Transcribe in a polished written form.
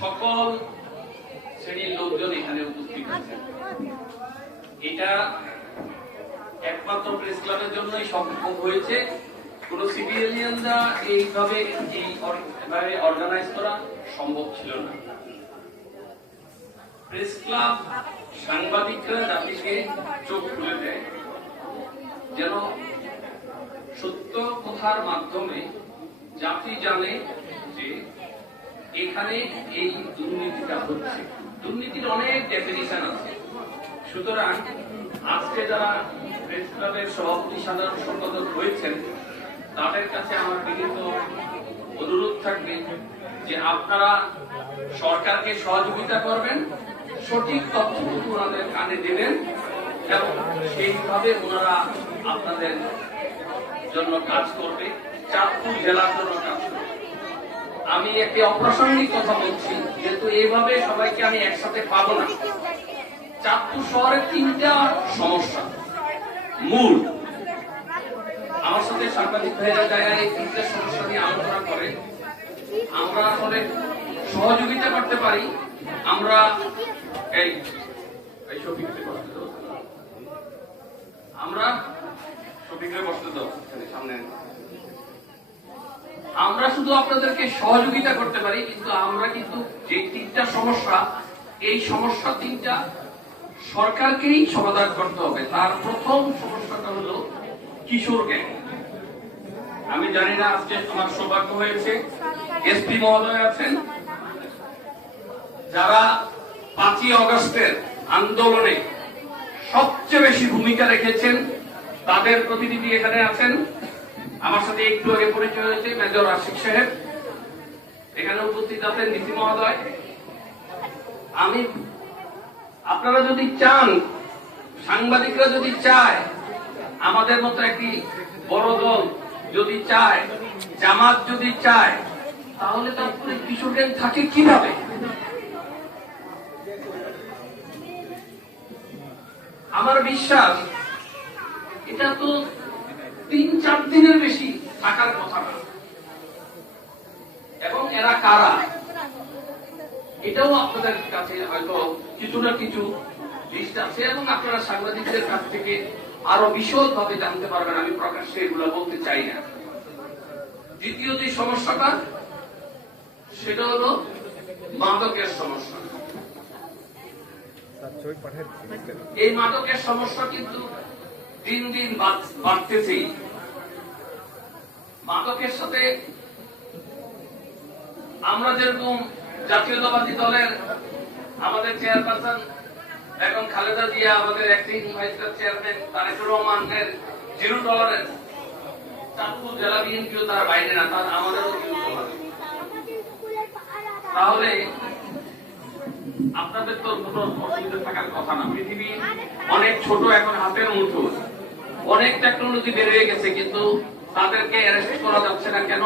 সকল শ্রেণীর লোকজন এখানে উপস্থিত আছেন। এটা একমাত্র প্রেস ক্লাবের জন্যই সম্ভব হয়েছে। কোন সিভিলিয়ানরা এইভাবে অর্গানাইজ করা সম্ভব ছিল না। প্রেস ক্লাব সাংবাদিকরা জাতিকে চোখ খুলে দেয়, যেন সত্য কথার মাধ্যমে জাতি জানে যে এখানে এই দুর্নীতিটা হচ্ছে। দুর্নীতির অনেক ডেফিনিশন আছে। সুতরাং আজকে যারা প্রেস ক্লাবের সভাপতি সাধারণ সম্পাদক হয়েছেন, তাদের কাছে আমার বিনীত অনুরোধ থাকবে যে আপনারা সরকারকে সহযোগিতা করবেন, সঠিক তথ্যটুকু ওনাদের কানে দেবেন এবং সেইভাবে ওনারা আপনাদের জন্য কাজ করবে, চাঁদপুর জেলার জন্য কাজ করবে। আমি একটি অপ্রাসঙ্গিক কথা বলছি, যেহেতু এইভাবে সবাইকে আমি একসাথে পাবো না। চাঁদপুর শহরের তিনটা সমস্যা মূল, আমার সাথে সাংবাদিক ভাইরা যায় এই তিনটা সমস্যা নিয়ে আলোচনা করে আমরা আসলে সহযোগিতা করতে পারি। আমরা আমরা শুধু আপনাদেরকে সহযোগিতা করতে পারি, কিন্তু আমরা কিন্তু যে তিনটা সমস্যা, এই সমস্যা তিনটা সরকারকেই সমাধান করতে হবে। তার প্রথম সমস্যাটা হলো কিশোর গ্যাং। আমি জানি না, আজকে আমার সৌভাগ্য হয়েছে এসপি মহোদয় আছেন, যারা 5ই আগস্টের আন্দোলনে সবচেয়ে বেশি ভূমিকা রেখেছেন, তাদের প্রতিনিধি এখানে আছেন। আমার সাথে একটু আগে পরিচয় হয়েছে মেজর আশিক সাহেব, এখানে উপস্থিত আছেন নীতি মহোদয়। আমি আপনারা যদি চান, সাংবাদিকরা যদি চায়, আমাদের মতো একটি বড় দল যদি চায়, জামাত যদি চায়, তাহলে তারপরে কিশোর গ্যাং থাকে কিভাবে? আমার বিশ্বাস এটা তো 3-4 দিনের বেশি থাকার কথা না। এবং এরা কারা, এটাও আপনাদের কাছে হয়তো কিছু না কিছু লিস্ট আছে এবং আপনারা সাংবাদিকদের কাছ থেকে আরো বিশদ ভাবে জানতে পারবেন। আমি প্রকাশ্যে এগুলো বলতে চাই না। দ্বিতীয় যে সমস্যাটা, সেটা হলো মাদকের সমস্যা। এই মাদকের সমস্যা কিন্তু দিন দিন বাড়তেছে। মাদকের সাথে আমরা যেরকম জাতীয়তাবাদী দলের আমাদের চেয়ারপারসন এখন খালেদা জিয়া, আমাদের অ্যাক্টিং ভাইস চেয়ারম্যান তারেকুর রহমানের জিরো টলারেন্স, চাঁদপুর জেলা বিএনপিও তার বাইরে না, তার আমাদেরও জিরো টলারেন্স। তাহলে আপনাদের তো কোনো অসুবিধা থাকার কথা না। পৃথিবী অনেক ছোট, এখন হাতের মুঠো, অনেক টেকনোলজি বেড়ে গেছে, কিন্তু তাদেরকে অ্যারেস্ট করা যাচ্ছে না কেন?